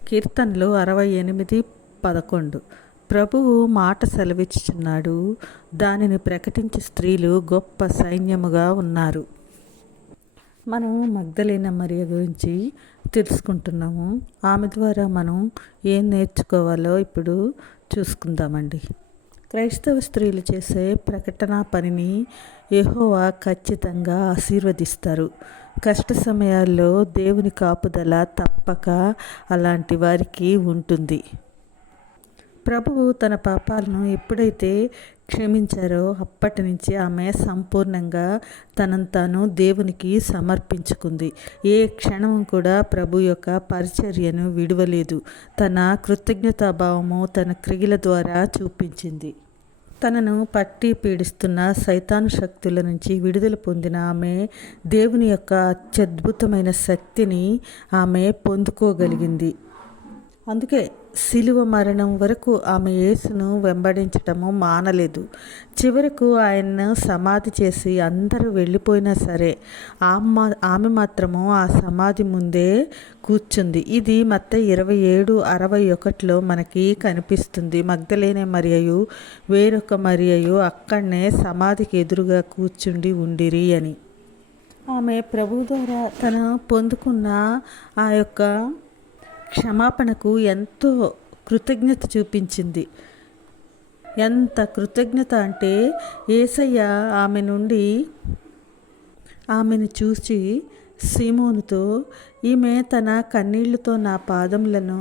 కీర్తనలు 68:11. ప్రభువు మాట సెలవిచ్చుచున్నాడు, దానిని ప్రకటించే స్త్రీలు గొప్ప సైన్యముగా ఉన్నారు. మనం మగ్దలేన మరియ గురించి తెలుసుకుంటున్నాము. ఆమె ద్వారా మనం ఏం నేర్చుకోవాలో ఇప్పుడు చూసుకుందామండి. క్రైస్తవ స్త్రీలు చేసే ప్రకటన పనిని యెహోవా ఖచ్చితంగా ఆశీర్వదిస్తారు. కష్ట సమయాల్లో దేవుని కాపుదల తప్పక అలాంటి వారికి ఉంటుంది. ప్రభువు తన పాపాలను ఎప్పుడైతే క్షమించారో అప్పటి నుంచి ఆమె సంపూర్ణంగా తనను తాను దేవునికి సమర్పించుకుంది. ఏ క్షణం కూడా ప్రభు యొక్క పరిచర్యను విడువలేదు. తన కృతజ్ఞతాభావము తన క్రియల ద్వారా చూపించింది. తనను పట్టి పీడిస్తున్న సైతాను శక్తుల నుంచి విడుదల పొందిన ఆమె దేవుని యొక్క అత్యద్భుతమైన శక్తిని ఆమె పొందుకోగలిగింది. అందుకే శిలువ మరణం వరకు ఆమె యేసును వెంబడించటము మానలేదు. చివరకు ఆయన్ను సమాధి చేసి అందరూ వెళ్ళిపోయినా సరే ఆమె మాత్రము ఆ సమాధి ముందే కూర్చుంది. ఇది మత్తయి 27:61 మనకి కనిపిస్తుంది. మగ్దలేనే మరియయు వేరొక మరియయు అక్కడనే సమాధికి ఎదురుగా కూర్చుండి ఉండిరి అని. ఆమె ప్రభు ద్వారా తను పొందుకున్న ఆ యొక్క క్షమాపణకు ఎంతో కృతజ్ఞత చూపించింది. ఎంత కృతజ్ఞత అంటే యేసయ్య ఆమెను చూసి సీమోనుతో, ఈమె తన కన్నీళ్లతో నా పాదములను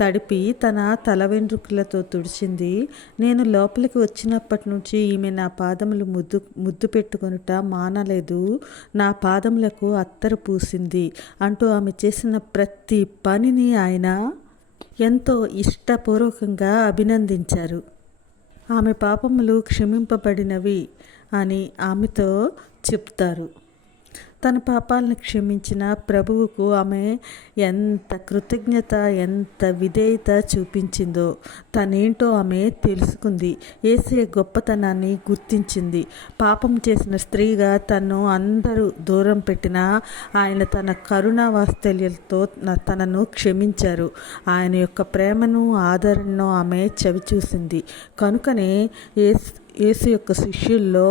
తడిపి తన తల వెంట్రుకలతో తుడిచింది. నేను లోపలికి వచ్చినప్పటి నుంచి ఈమె నా పాదములు ముద్దు పెట్టుకొనుట మానలేదు. నా పాదములకు అత్తరు పూసింది అంటూ ఆమె చేసిన ప్రతి పనిని ఆయన ఎంతో ఇష్టపూర్వకంగా అభినందించారు. ఆమె పాపములు క్షమింపబడినవి అని ఆమెతో చెప్తారు. తన పాపాలను క్షమించిన ప్రభువుకు ఆమె ఎంత కృతజ్ఞత, ఎంత విధేయత చూపించిందో తనేంటో ఆమె తెలుసుకుంది. యేసయ్య గొప్పతనాన్ని గుర్తించింది. పాపం చేసిన స్త్రీగా తను అందరూ దూరం పెట్టినా ఆయన తన కరుణా వాత్సల్యాలతో తనను క్షమించారు. ఆయన యొక్క ప్రేమను, ఆదరణను ఆమె చవిచూసింది. కనుకనే యేసు యొక్క శిష్యుల్లో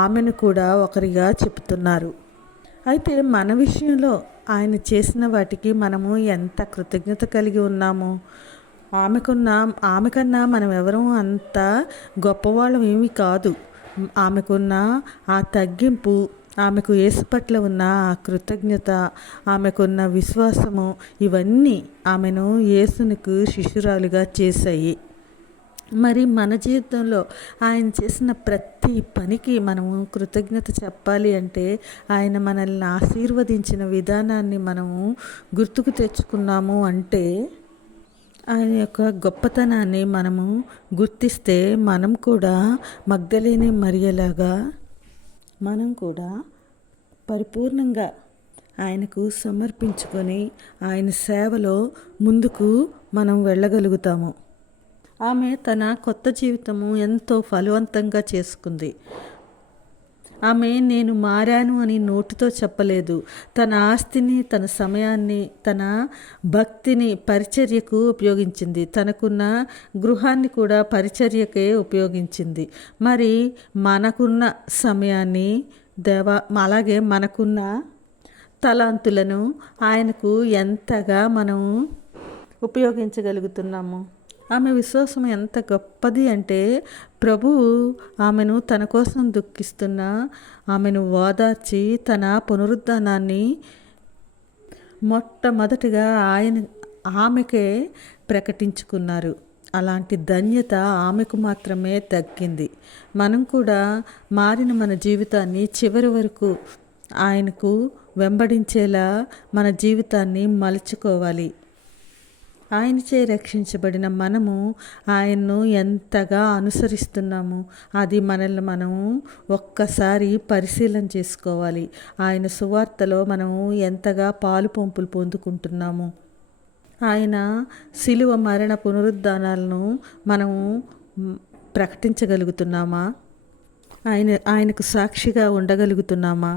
ఆమెను కూడా ఒకరిగా చెప్తున్నారు. అయితే మన విషయంలో ఆయన చేసిన వాటికి మనము ఎంత కృతజ్ఞత కలిగి ఉన్నామో, ఆమెకన్నా మనం ఎవరూ అంత గొప్పవాళ్ళం ఏమీ కాదు. ఆమెకున్న ఆ తగ్గింపు, ఆమెకు యేసు పట్ల ఉన్న ఆ కృతజ్ఞత, ఆమెకున్న విశ్వాసము, ఇవన్నీ ఆమెను యేసునికి శిష్యురాలుగా చేశాయి. మరి మన జీవితంలో ఆయన చేసిన ప్రతి పనికి మనము కృతజ్ఞత చెప్పాలి అంటే ఆయన మనల్ని ఆశీర్వదించిన విధానాన్ని మనము గుర్తుకు తెచ్చుకున్నాము అంటే ఆయన యొక్క గొప్పతనాన్ని మనము గుర్తిస్తే మనం కూడా మగ్దలేనే మరియలాగా మనం కూడా పరిపూర్ణంగా ఆయనకు సమర్పించుకొని ఆయన సేవలో ముందుకు మనం వెళ్ళగలుగుతాము. ఆమె తన కొత్త జీవితము ఎంతో ఫలవంతంగా చేసుకుంది. ఆమె నేను మారాను అని నోటితో చెప్పలేదు. తన ఆస్తిని, తన సమయాన్ని, తన భక్తిని పరిచర్యకు ఉపయోగించింది. తనకున్న గృహాన్ని కూడా పరిచర్యకే ఉపయోగించింది. మరి మనకున్న సమయాన్ని అలాగే మనకున్న తలాంతులను ఆయనకు ఎంతగా మనం ఉపయోగించగలుగుతున్నాము. ఆమె విశ్వాసం ఎంత గొప్పది అంటే ప్రభువు ఆమెను తన కోసం దుఃఖిస్తున్న ఆమెను ఓదార్చి తన పునరుద్ధానాన్ని మొట్టమొదటిగా ఆమెకే ప్రకటించుకున్నారు. అలాంటి ధన్యత ఆమెకు మాత్రమే దక్కింది. మనం కూడా మారిన మన జీవితాన్ని చివరి వరకు ఆయనకు వెంబడించేలా మన జీవితాన్ని మలుచుకోవాలి. ఆయనచే రక్షించబడిన మనము ఆయన్ను ఎంతగా అనుసరిస్తున్నాము అది మనల్ని మనము ఒక్కసారి పరిశీలన చేసుకోవాలి. ఆయన సువార్తలో మనము ఎంతగా పాలు పంపులు పొందుకుంటున్నాము, ఆయన శిలువ మరణ పునరుద్ధానాలను మనము ప్రకటించగలుగుతున్నామా, ఆయనకు సాక్షిగా ఉండగలుగుతున్నామా?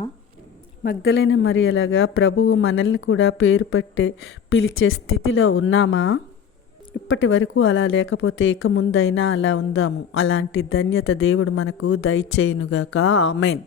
మగ్దలైన మరియలాగా ప్రభువు మనల్ని కూడా పేరు పట్టే పిలిచే స్థితిలో ఉన్నామా? ఇప్పటి వరకు అలా లేకపోతే ఇక ముందైనా అలా ఉందాము. అలాంటి ధన్యత దేవుడు మనకు దయచేయునుగాక. ఆమెన్.